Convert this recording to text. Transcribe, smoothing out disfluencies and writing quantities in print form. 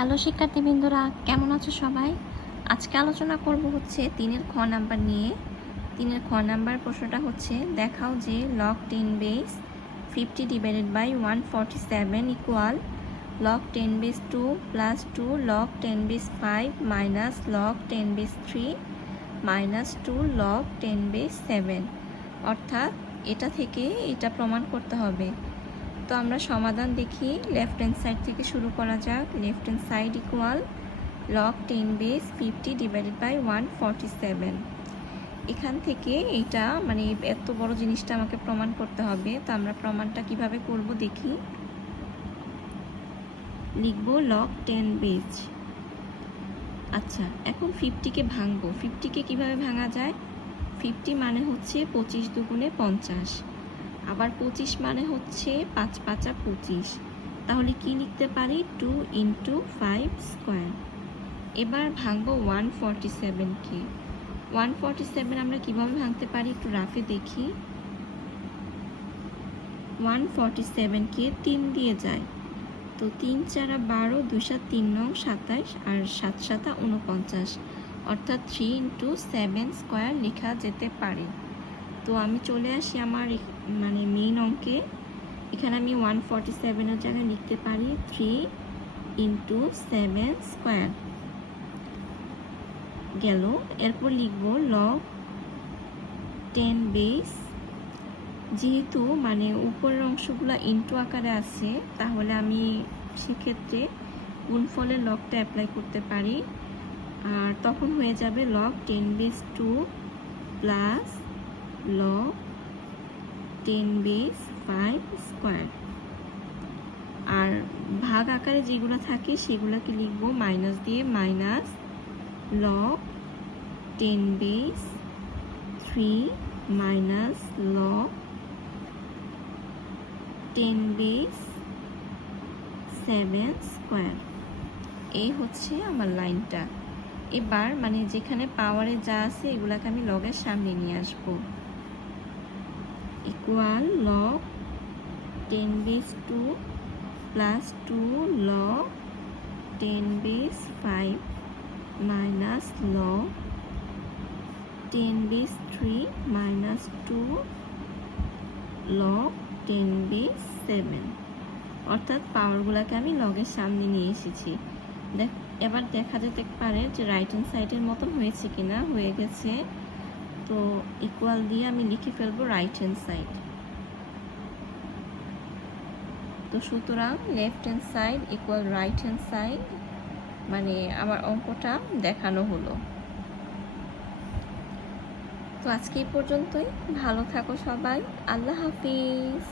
Hello শিক্ষার্থীবৃন্দরা, কেমন আছো সবাই? আজকে আলোচনা করব হচ্ছে 3-এর খ নাম্বার নিয়ে। 3-এর খ নাম্বার প্রশ্নটা হচ্ছে, দেখাও যে log 10 base 50 divided by 147 equal log 10 base 2 plus 2 log 10 base 5 minus log 10 base 3 minus 2 log 10 base 7। অর্থাৎ এটা থেকে এটা প্রমাণ করতে হবে। তো আমরা সমাধান দেখি, লেফট হ্যান্ড সাইড থেকে শুরু করা যাক। Left hand side equal log 10 base 50 divided by 147। এখান থেকে এটা মানে এত বড় জিনিসটা আমাকে প্রমাণ করতে হবে। তো আমরা প্রমাণটা কিভাবে করব দেখি। লিখব log 10 বেস। আচ্ছা, এখন 50-কে ভাঙবো। 50-কে কিভাবে ভাঙা যায়? 50 মানে হচ্ছে 25 দুগুণে 50, আবার 25 মানে হচ্ছে 5 5 25। তাহলে কি লিখতে পারি? 2 × 5 স্কোয়ার। এবার ভাঙবো 147-কে। 147 আমরা কিভাবে ভাঙতে পারি একটু রাফে দেখি। 147-কে 3 দিয়ে যায়, তো 3 4 12, 2 7 3 9 27, আর 7 7 49, অর্থাৎ 3 × 7 স্কোয়ার লেখা যেতে পারে। তো আমি চলে আসি আমার মানে মেইন অঙ্কে। এখানে আমি 147-এর জায়গায় লিখতে পারি 3 × 7 স্কোয়ার গেল। এরপর লিখব log 10 বেস। যেহেতু মানে উপরের অংশগুলো ইনটু আকারে আছে, তাহলে আমি সেক্ষেত্রে গুণফলের লগটা অ্যাপ্লাই করতে পারি, আর তখন হয়ে যাবে log 10 base 2 plus log 10 base 5 square. আর ভাগ আকারে যেগুলো থাকে সেগুলোকে লিখব মাইনাস দিয়ে, minus log 10 base 3 minus log 10 base 7 square. এই হচ্ছে আমার লাইনটা। এবার মানে যেখানে পাওয়ারে যা আছে এগুলাকে আমি লগের সামনে নিয়ে আসবো। Equal log 10 base 2 plus 2 log 10 base 5 minus log 10 base 3 minus 2 log 10 base 7। অর্থাৎ পাওয়ারগুলোকে আমি লগের সামনে নিয়ে এসেছি। এবার দেখা যেতে পারে যে রাইট হ্যান্ড সাইডের মতন হয়েছে কিনা। হয়ে গেছে, তো ইকুয়াল দিয়ে আমি লিখে ফেলবো রাইট হ্যান্ড সাইড। তো সুতরাং left hand side equal right hand side, মানে আমার অঙ্কটা দেখানো হলো। তো আজকে এই পর্যন্তই। ভালো থাকো সবাই। আল্লাহ হাফিজ।